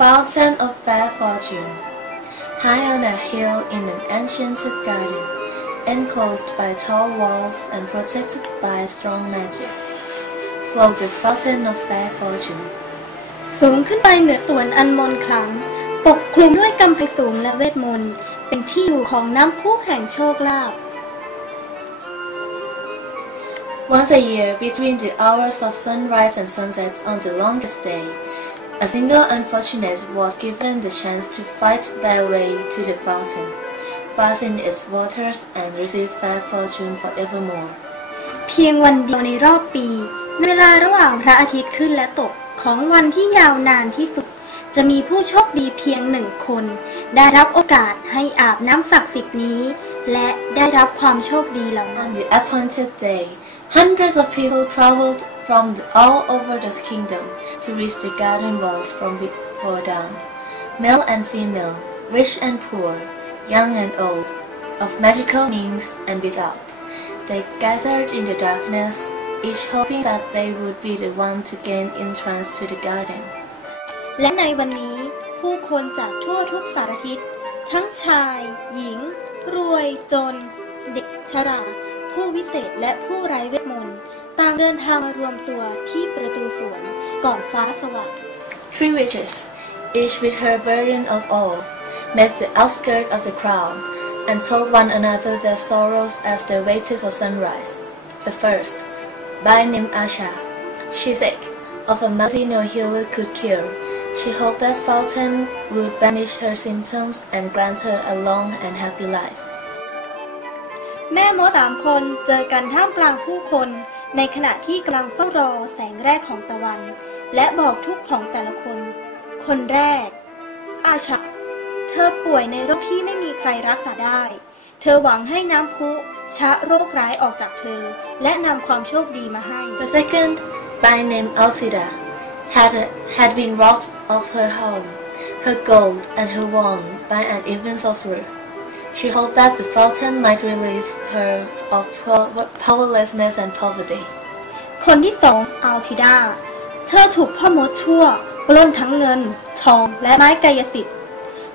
fountain of fair fortune, high on a hill in an enchanted garden, enclosed by tall walls and protected by strong magic, flowed the fountain of fair fortune. สูงขึ้นไปเหนือสวนอันมนต์ขลังปกคลุมด้วยกำแพงสูงและเวทมนต์เป็นที่อยู่ของน้ำพุแห่งโชคลาภ Once a year, between the hours of sunrise and sunset on the longest day, a single unfortunate was given the chance to fight their way to the fountain, bathe in its waters, and receive fair fortune forevermore. เพียงวันเดียวในรอบปีในเวลาระหว่างพระอาทิตย์ขึ้นและตกของวันที่ยาวนานที่สุดจะมีผู้โชคดีเพียงหนึ่งคนได้รับโอกาสให้อาบน้ำศักดิ์สิทธิ์นี้และได้รับความโชคดีเหล่านั้น On the appointed day, hundreds of people traveled from all over the kingdom to reach the garden walls from before dawn. Male and female, rich and poor, young and old, of magical means and without. They gathered in the darkness, each hoping that they would be the one to gain entrance to the garden. และในวันนี้ผู้คนจากทั่วทุกสารทิศทั้งชายหญิงรวยจนเด็กชราผู้วิเศษและผู้ไร้เวทมนต์ต่างเดินทางมารวมตัวที่ประตูสวนก่อนฟ้าสว่าง Three witches, each with her burden of all, met the outskirts of the crowd and told one another their sorrows as they waited for sunrise. The first, by name Asha, she sick of a malady no healer could cure. She hoped that fountain would banish her symptoms and grant her a long and happy life. แม่มดสามคนเจอกันท่ามกลางผู้คนในขณะที่กำลังเฝ้ารอแสงแรกของตะวันและบอกทุกข์ของแต่ละคนคนแรกอาชาเธอป่วยในโรคที่ไม่มีใครรักษาได้เธอหวังให้น้ำพุชะโรคร้ายออกจากเธอและนำความโชคดีมาให้ The second, by name Althida, had been robbed of her home, her gold, and her wand by an evil sorcerer. She hoped that the fountain might relieve her of powerlessness and poverty. คนที่สองอัลทิดาเธอถูกพ่อมดชั่วปล้นทั้งเงินทองและไม้กายสิทธิ์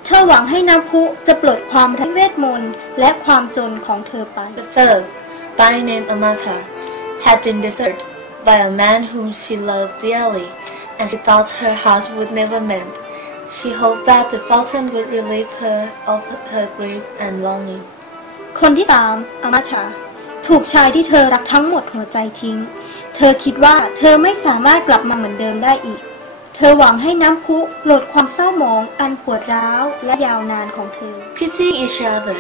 เธอหวังให้น้ำพุจะปลดความไร้เวทมนต์และความจนของเธอไป The third, by name Amata, had been deserted by a man whom she loved dearly, and she thought her heart would never mend. She hoped that the fountain would relieve her of her grief and longing. คนที่สามอามาชาถูกชายที่เธอรักทั้งหมดหัวใจทิ้งเธอคิดว่าเธอไม่สามารถกลับมาเหมือนเดิมได้อีกเธอหวังให้น้ำพุลดความเศร้าหมองอันปวดร้าวและยาวนานของเธอ Pitying each other,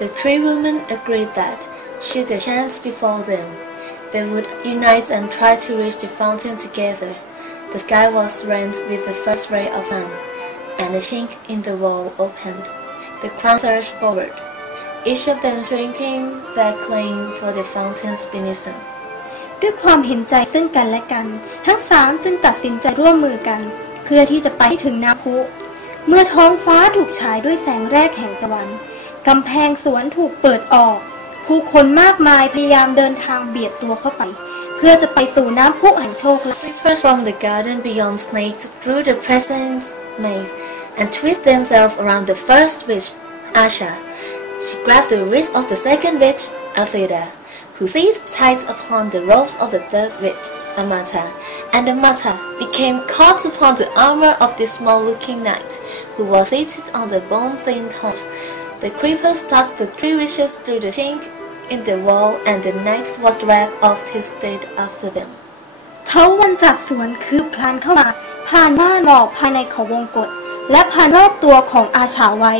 the three women agreed that, should the chance befall them, they would unite and try to reach the fountain together. The sky was rent with the first ray of sun, and a chink in the wall opened. The crowd surged forward, each of them shrinking their claim for the fountain's benison. ด้วยความเห็นใจซึ่งกันและกันทั้งสามจึงตัดสินใจร่วมมือกันเพื่อที่จะไปถึงน้ำพุเมื่อท้องฟ้าถูกฉายด้วยแสงแรกแห่งตะวันกำแพงสวนถูกเปิดออกผู้คนมากมายพยายามเดินทางเบียดตัวเข้าไปเพื่อจะไปสู่น้ำพุแห่งโชคลาภ Creepers from the garden beyond snaked through the present maze and twist themselves around the first witch, Asha. She grabs the wrist of the second witch, Althida, who seized tight upon the ropes of the third witch, Amata, and Amata became caught upon the armor of this small-looking knight, who was seated on the bone-thin horse. The creepers stalked the three witches through the chink in the wall, and the knight was dragged off his steed after them. เท้าวันจากสวนคืบคลานเข้ามาผ่านม่านหมอกภายในเขาวงกฏและผ่านรอบตัวของอาชาไว้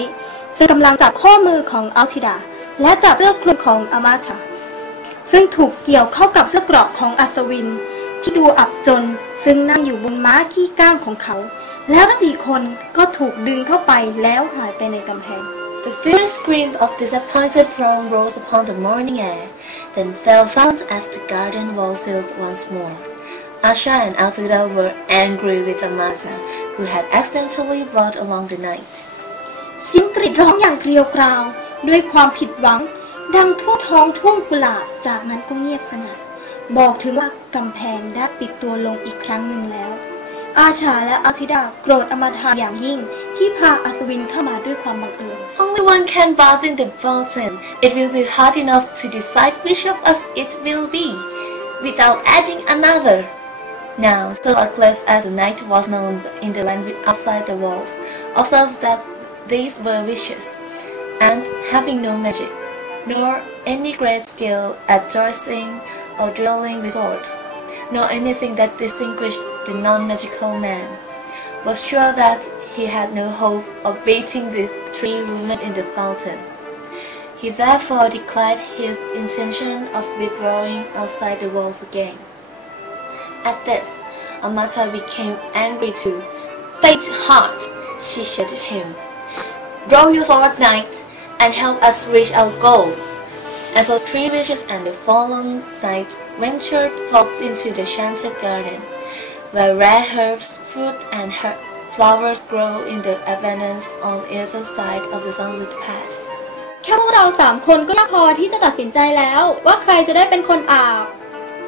ซึ่งกำลังจับข้อมือของอัลทิดาและจับเสื้อคลุมของอามาชาซึ่งถูกเกี่ยวเข้ากับเสื้อเกราะของอัศวินที่ดูอับจนซึ่งนั่งอยู่บนม้าขี้ก้างของเขาแล้วทั้งสี่คนก็ถูกดึงเข้าไปแล้วหายไปในกำแพง The fierce scream of disappointed throng rose upon the morning air, then fell silent as the garden wall sealed once more. Asha and Althida were angry with Amata, who had accidentally brought along the knight. เสียงกรีดร้องอย่างเกลียวกราวด้วยความผิดหวังดังทั่วท้องทุ่งกุหลาบจากนั้นก็เงียบสงัดบอกถึงว่ากำแพงได้ปิดตัวลงอีกครั้งหนึ่งแล้ว อาชาและอัลทิดาโกรธอมาธาอย่างยิ่งที่พาอัศวินเข้ามาด้วยความบังเอิญ Only one can bath in the fountain. It will be hard enough to decide which of us it will be, without adding another. Now, so luckless as the knight was known in the land outside the walls, observed that these were wishes, and having no magic, nor any great skill at jousting or drilling with swords, nor anything that distinguished the non-magical man, was sure that he had no hope of beating the 3 women in the fountain. He therefore declared his intention of withdrawing outside the walls again. At this, Amata became angry too. "Faint heart," she said to him, "draw your sword, knight, and help us reach our goal." And so 3 witches and the fallen knight ventured forth into the enchanted garden, where rare herbs, fruit, and flowers grow in the abundance on either side of the sunlit path. แค่พวกเรา3 คนก็พอที่จะตัดสินใจแล้วว่าใครจะได้เป็นคนอาบ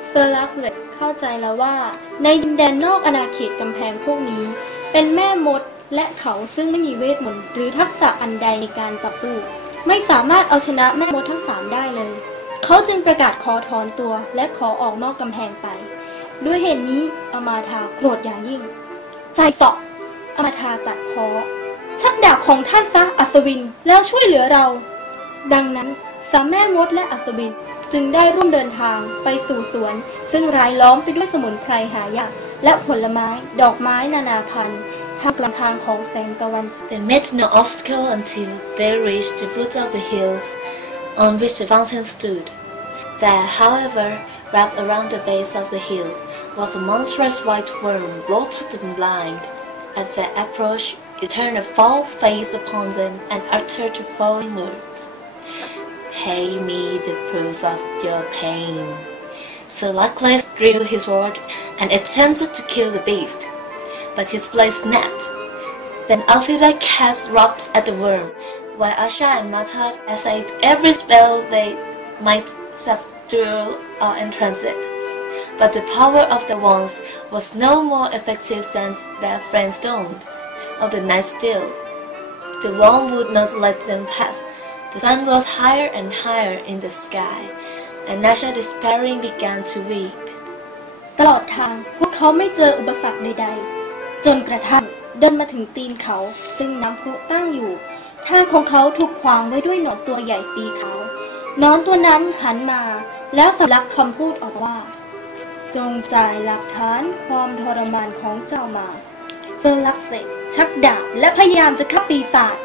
เซอร์ลักเลสเข้าใจแล้วว่าในดินแดนนอกอาณาเขตกำแพงพวกนี้เป็นแม่มดและเขาซึ่งไม่มีเวทมนต์หรือทักษะอันใดในการต่อสู้ไม่สามารถเอาชนะแม่มดทั้ง3ได้เลยเขาจึงประกาศขอถอนตัวและขอออกนอกกำแพงไปด้วยเหตุนี้อมาธาโกรธอย่างยิ่งใจสอบอมาธาตัดพ้อชักดาบของท่านซะอัศวินแล้วช่วยเหลือเราดังนั้นสามแม่มดและอัศวินจึงได้ร่วมเดินทางไปสู่สวนซึ่งรายล้อมไปด้วยสมุนไพรหายากและผลไม้ดอกไม้นานาพันธุ์ท่ามกลางทางของแสงตะวัน They met no obstacle until they reached the foot of the hills on which the fountain stood. There, however, wrapped around the base of the hill, was a monstrous white worm, bloated and blind. At their approach, it turned a foul face upon them and uttered the following words: "Pay me the proof of your pain." So Luckless drew his sword and attempted to kill the beast, but his blade snapped. Then Althida cast rocks at the worm, while Asha and Mathad essayed every spell they might subdue or entrance it. But the power of the wands was no more effective than their friend Stone, or the night still. The wand would not let them pass. The sun rose higher and higher in the sky, and Nasha despairing began to weep. ตลอดทางพวกเขาไม่เจออุปสรรคใดๆจนกระทั่งเดินมาถึงตีนเขาซึ่งน้ำพุตั้งอยู่ทางของเขาถูกขวางไว้ด้วยหนอนตัวใหญ่สีขาวหนอนตัวนั้นหันมาแล้วสำลักคำพูดออกว่าจงจ่ายหลักฐานความทรมานของเจ้ามาเซอร์ลักเซตชักดาบและพยายามจะฆ่าปีศาจ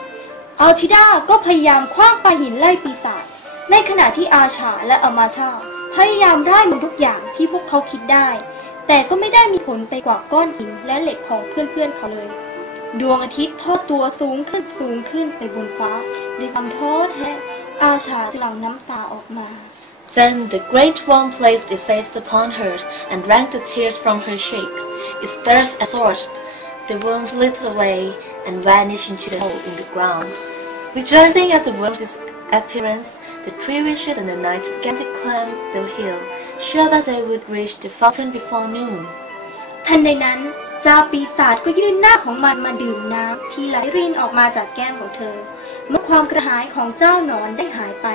อัลทิดาก็พยายามคว้างปาหินไล่ปีศาจในขณะที่อาชาและอมาชาพยายามร่ายมนต์ทุกอย่างที่พวกเขาคิดได้แต่ก็ไม่ได้มีผลไปกว่าก้อนหินและเหล็กของเพื่อนๆเขาเลยดวงอาทิตย์ทอดตัวสูงขึ้นไปบนฟ้าด้วยความท้อแท้อาชาจึงหลั่งน้ำตาออกมา Then the great one placed its face upon hers and drank the tears from her cheeks. Its thirst assuaged, the worm slid away and vanished into the hole in the ground. Rejoicing at the worm's appearance, the 3 witches and the knight began to climb the hill, sure that they would reach the fountain before noon. ทันใดนั้นเจ้าปีศาจก็ยื่นหน้าของมันมาดื่มน้ำที่ไหลรินออกมาจากแก้มของเธอเมื่อความกระหายของเจ้าหนอนได้หายไป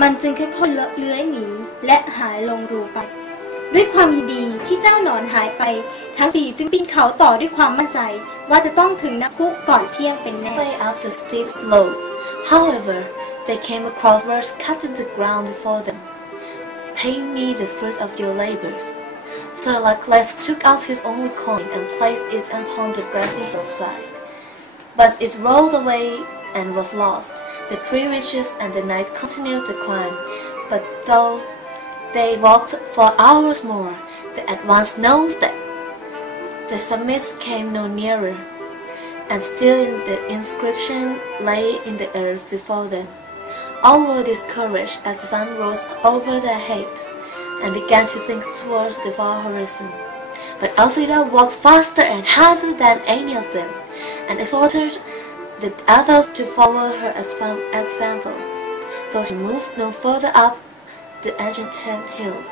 มันจึงค่อยๆเลื้อยหนีและหายลงรูไปด้วยความยินดีที่เจ้าหนอนหายไปทั้ง4จึงปีนเขาต่อด้วยความมั่นใจว่าจะต้องถึงน้ำพุก่อนเที่ยงเป็นแน่ Way up the steep slope, however, they came across words cut in the ground before them. Pay me the fruit of your labors. Sir Luckless took out his only coin and placed it upon the grassy hillside. But it rolled away and was lost. The 3 witches and the knight continued the climb, but though they walked for hours more, they advanced no step. The summit came no nearer, and still the inscription lay in the earth before them. All were discouraged as the sun rose over their heads and began to sink towards the far horizon. But Althida walked faster and harder than any of them, and exhorted the others to follow her example, though she moved no further up the enchanted hills.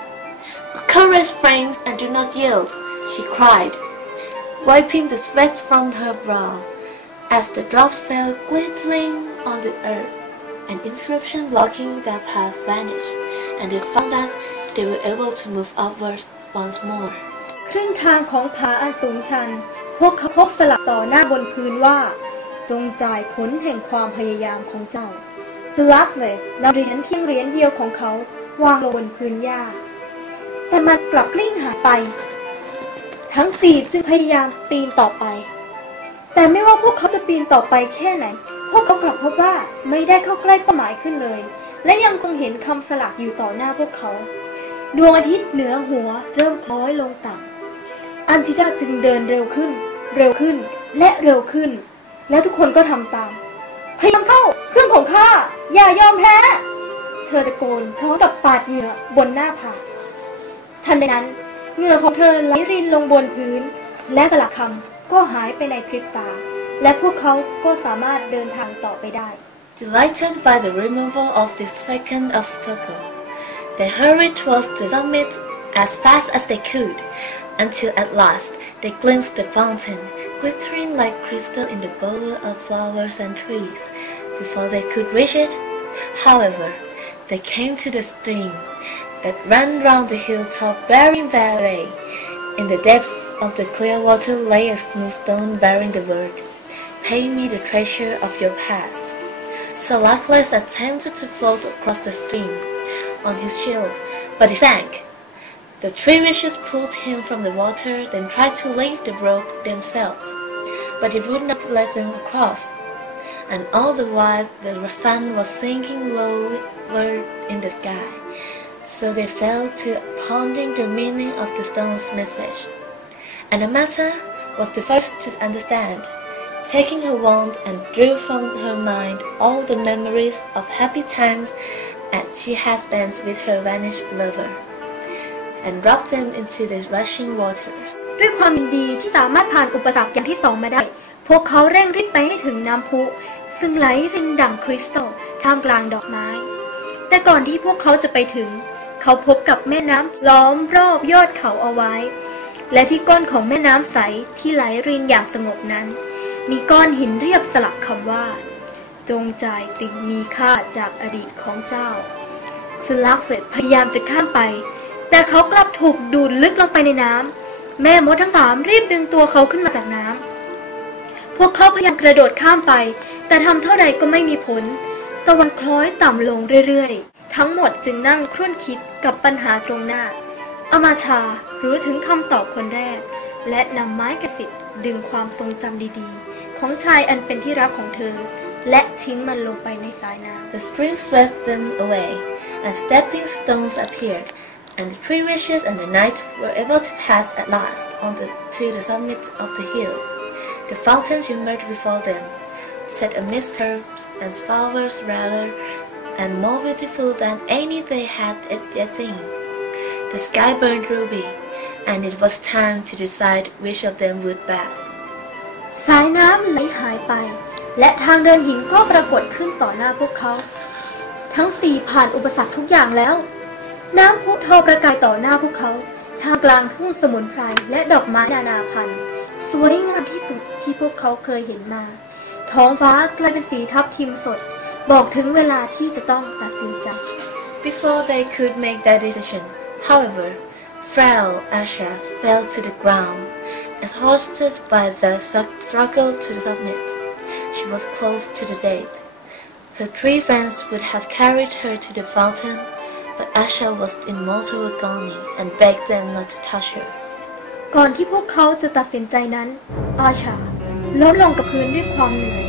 Courage, friends, and do not yield, she cried. wiping the sweat from her brow. As the drops fell glittering on the earth, an inscription blocking their path vanished, and they found that they were able to move upwards once more. ครึ่งทางของผาอันสูงชันพวกเขาพบสลักต่อหน้าบนพื้นว่าจงจ่ายผลแห่งความพยายามของเจ้า Slugfest นำเหรียญเพียงเหรียญเดียวของเขาวางลงบนพื้นหญ้าแต่มันกลับกลิ้งหายไปทั้งสี่จึงพยายามปีนต่อไปแต่ไม่ว่าพวกเขาจะปีนต่อไปแค่ไหนพวกเขากลับพบว่าไม่ได้เข้าใกล้เป้าหมายขึ้นเลยและยังคงเห็นคำสลักอยู่ต่อหน้าพวกเขาดวงอาทิตย์เหนือหัวเริ่มคล้อยลงต่ำอันทิดาจึงเดินเร็วขึ้นและเร็วขึ้นและทุกคนก็ทำตามพยายามเข้าเครื่องของข้าอย่ายอมแพ้เธอตะโกนพร้อมกับปาดเหงื่อบนหน้าผาทันใดนั้นเหงื่อของเธอไหลรินลงบนพื้นและสลักคำก็หายไปในพริบตาและพวกเขาก็สามารถเดินทางต่อไปได้ Delighted by the removal of the second obstacle, they hurried towards the summit as fast as they could, until at last they glimpsed the fountain, glittering like crystal in the bower of flowers and trees. Before they could reach it, however, they came to the stream that ran round the hilltop bearing their way. In the depths of the clear water lay a smooth stone bearing the word, "Pay me the treasure of your past." So Slugfest attempted to float across the stream on his shield, but he sank. The three witches pulled him from the water, then tried to leave the rope themselves, but he would not let them across. And all the while the sun was sinking lower in the sky, so they fell to pondering the meaning of the stone's message. And Amata was the first to understand, taking her wand and drew from her mind all the memories of happy times that she had spent with her vanished lover, and dropped them into the rushing waters. ด้วยความยินดีที่สามารถผ่านอุปสรรคอย่างที่สองมาได้พวกเขาเร่งรีบไปให้ถึงน้ำพุซึ่งไหลรินดั่งคริสตัลท่ามกลางดอกไม้แต่ก่อนที่พวกเขาจะไปถึงเขาพบกับแม่น้ำล้อมรอบยอดเขาเอาไว้และที่ก้นของแม่น้ำใสที่ไหลรินอย่างสงบนั้นมีก้อนหินเรียบสลักคำว่าจงจ่ายสิ่งมีค่าจากอดีตของเจ้าSlugfestพยายามจะข้ามไปแต่เขากลับถูกดูดลึกลงไปในน้ำแม่มดทั้งสามรีบดึงตัวเขาขึ้นมาจากน้ำพวกเขาพยายามกระโดดข้ามไปแต่ทำเท่าใดก็ไม่มีผลตะวันคล้อยต่ำลงเรื่อยๆทั้งหมดจึงนั่งครุ่นคิดกับปัญหาตรงหน้าอมาชารู้ถึงคำตอบคนแรกและนำไม้กระสิทธิ์ดึงความทรงจำดีๆของชายอันเป็นที่รักของเธอและทิ้งมันลงไปในสายน้ำ The stream swept them away, and stepping stones appeared, and the three witches and the knight were able to pass at last to the summit of the hill. The fountain shimmered before them, set amidst herbs and flowers rarer and more beautiful than any they had yet seen. The sky burned ruby, and it was time to decide which of them would bathe. สายน้ำไหลหายไปและทางเดินหินก็ปรากฏขึ้นต่อหน้าพวกเขาทั้งสี่ผ่านอุปสรรคทุกอย่างแล้วน้ำพุทอประกายต่อหน้าพวกเขาท่ามกลางทุ่งสมุนไพรและดอกไม้นานาพันธุ์สวยงามที่สุดที่พวกเขาเคยเห็นมาท้องฟ้ากลายเป็นสีทับทิมสดบอกถึงเวลาที่จะต้องตัดสินใจ Before they could make their decision, however, frail Asha fell to the ground, exhausted by the struggle to the summit. She was close to the death. Her three friends would have carried her to the fountain, but Asha was in mortal agony and begged them not to touch her. ก่อนที่พวกเขาจะตัดสินใจนั้นอาชาล้มลงกับพื้นด้วยความเหนื่อย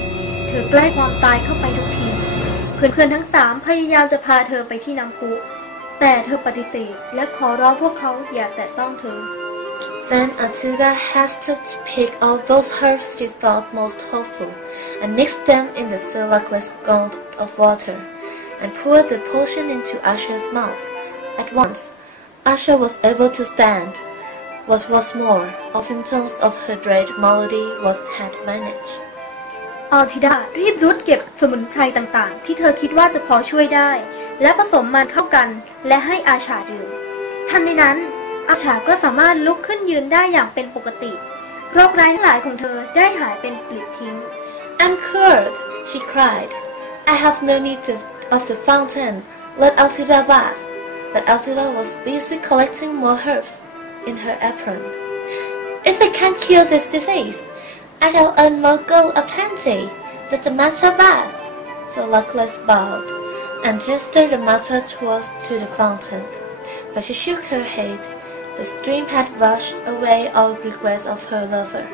เธอใกล้ความตายเข้าไปทุกทีเพื่อนๆทั้งสามพยายามจะพาเธอไปที่น้ำพุแต่เธอปฏิเสธและขอร้องพวกเขาอย่าแตะต้องเธอ Then Atuda hastened to pick out those herbs she thought most hopeful, and mixed them in the lustreless gaunt of water, and poured the potion into Asha's mouth. At once, Asha was able to stand. What was more, all symptoms of her dread malady had vanished. อัลทิดารีบรุดเก็บสมุนไพรต่างๆที่เธอคิดว่าจะพอช่วยได้และผสมมันเข้ากันและให้อาชาดื่มทันใดนั้นอาชาก็สามารถลุกขึ้นยืนได้อย่างเป็นปกติ โรคร้ายทั้งหลายของเธอได้หายเป็นปลิดทิ้ง I'm cured, she cried. I have no need of the fountain. Let Althilda bath. But Althilda was busy collecting more herbs in her apron. If I can't cure this disease, I shall earn more gold aplenty. Let the matter bath. So Luckless bowed and gestured the matter towards to the fountain. But she shook her head. The stream had washed away all regrets of her lover,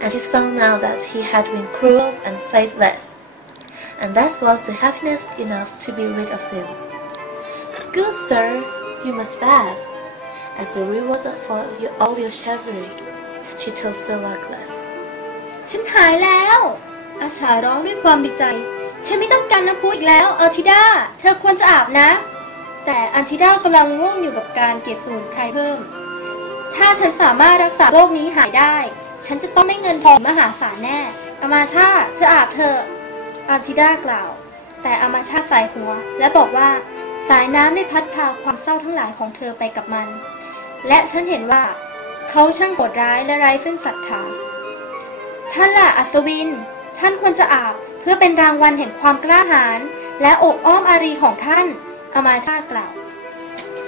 and she saw now that he had been cruel and faithless, and that was the happiness enough to be rid of him. Good sir, you must bath, as a reward for all your chivalry, she told Sir Luckless. ฉันหายแล้วอาชาร้องด้วยความดีใจฉันไม่ต้องการน้ำพุอีกแล้วอัลทิดาเธอควรจะอาบนะแต่อัลทิดากำลังง่วงอยู่กับการเก็บสมุนไพรเพิ่มถ้าฉันสามารถรักษาโรคนี้หายได้ฉันจะต้องได้เงินทองมหาศาลแน่อามาชาเธออาบเธออัลทิดากล่าวแต่อามาชาสายหัวและบอกว่าสายน้ำได้พัดพาความเศร้าทั้งหลายของเธอไปกับมันและฉันเห็นว่าเขาช่างโหดร้ายและไร้ซึ่งศรัทธาท่านล่ะอัศวินท่านควรจะอาบเพื่อเป็นรางวัลแห่งความกล้าหาญและโอบอ้อมอารีของท่านอามาชากล่าว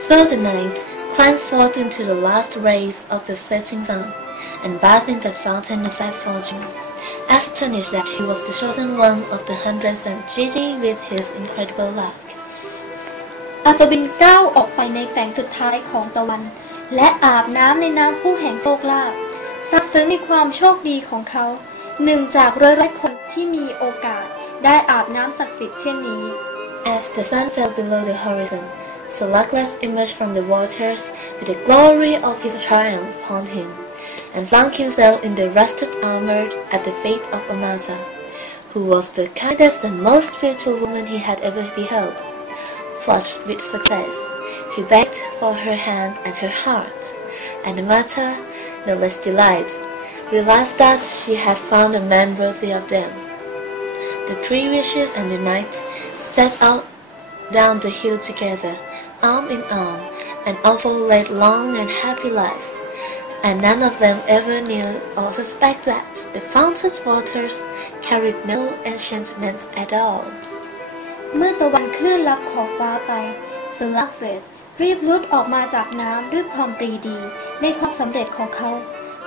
So the knight climbed forth into the last rays of the setting sun and bathed in the fountain of fortune, astonished that he was the chosen one of the hundreds and giddy with his incredible luck. อัศวินก้าวออกไปในแสงสุดท้ายของตะวันและอาบน้ำในน้ำพุแห่งโชคลาภซับซึ้งในความโชคดีของเขาหนึ่งจากร้อยคนที่มีโอกาสได้อาบน้ำศักดิ์สิทธิ์เช่นนี้ As the sun fell below the horizon, Sir Luckless emerged from the waters with the glory of his triumph upon him, and flung himself in the rusted armor at the feet of Amata, who was the kindest and most beautiful woman he had ever beheld. Flushed with success, he begged for her hand and her heart, and Amata, no less delighted, realized that she had found a man worthy of them. The three wishes and the knight set out down the hill together, arm in arm, and all led long and happy lives, and none of them ever knew or suspected that the fountain's waters carried no enchantment at all. เมื่อตะวันคลื่นลับขอบฟ้าไปเซอร์ลักเซสรีบลุดออกมาจากน้ำด้วยความปรีดีในความสำเร็จของเขา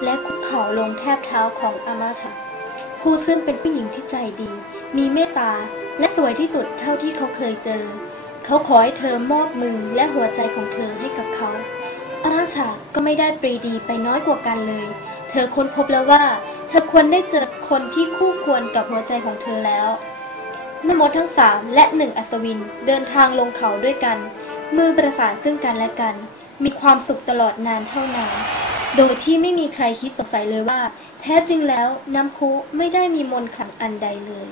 และคุกเข่าลงแทบเท้าของอามาธาผู้ซึ่งเป็นผู้หญิงที่ใจดีมีเมตตาและสวยที่สุดเท่าที่เขาเคยเจอเขาขอให้เธอมอบมือและหัวใจของเธอให้กับเขาอามาธาก็ไม่ได้ปรีดีไปน้อยกว่ากันเลยเธอค้นพบแล้วว่าเธอควรได้เจอคนที่คู่ควรกับหัวใจของเธอแล้วแม่มดทั้งสามและหนึ่งอัศวินเดินทางลงเขาด้วยกันมือประสานซึ่งกันและกันมีความสุขตลอดนานเท่านานโดยที่ไม่มีใครคิดสงสัยเลยว่าแท้จริงแล้วน้ำพุไม่ได้มีมนต์ขลังอันใดเลย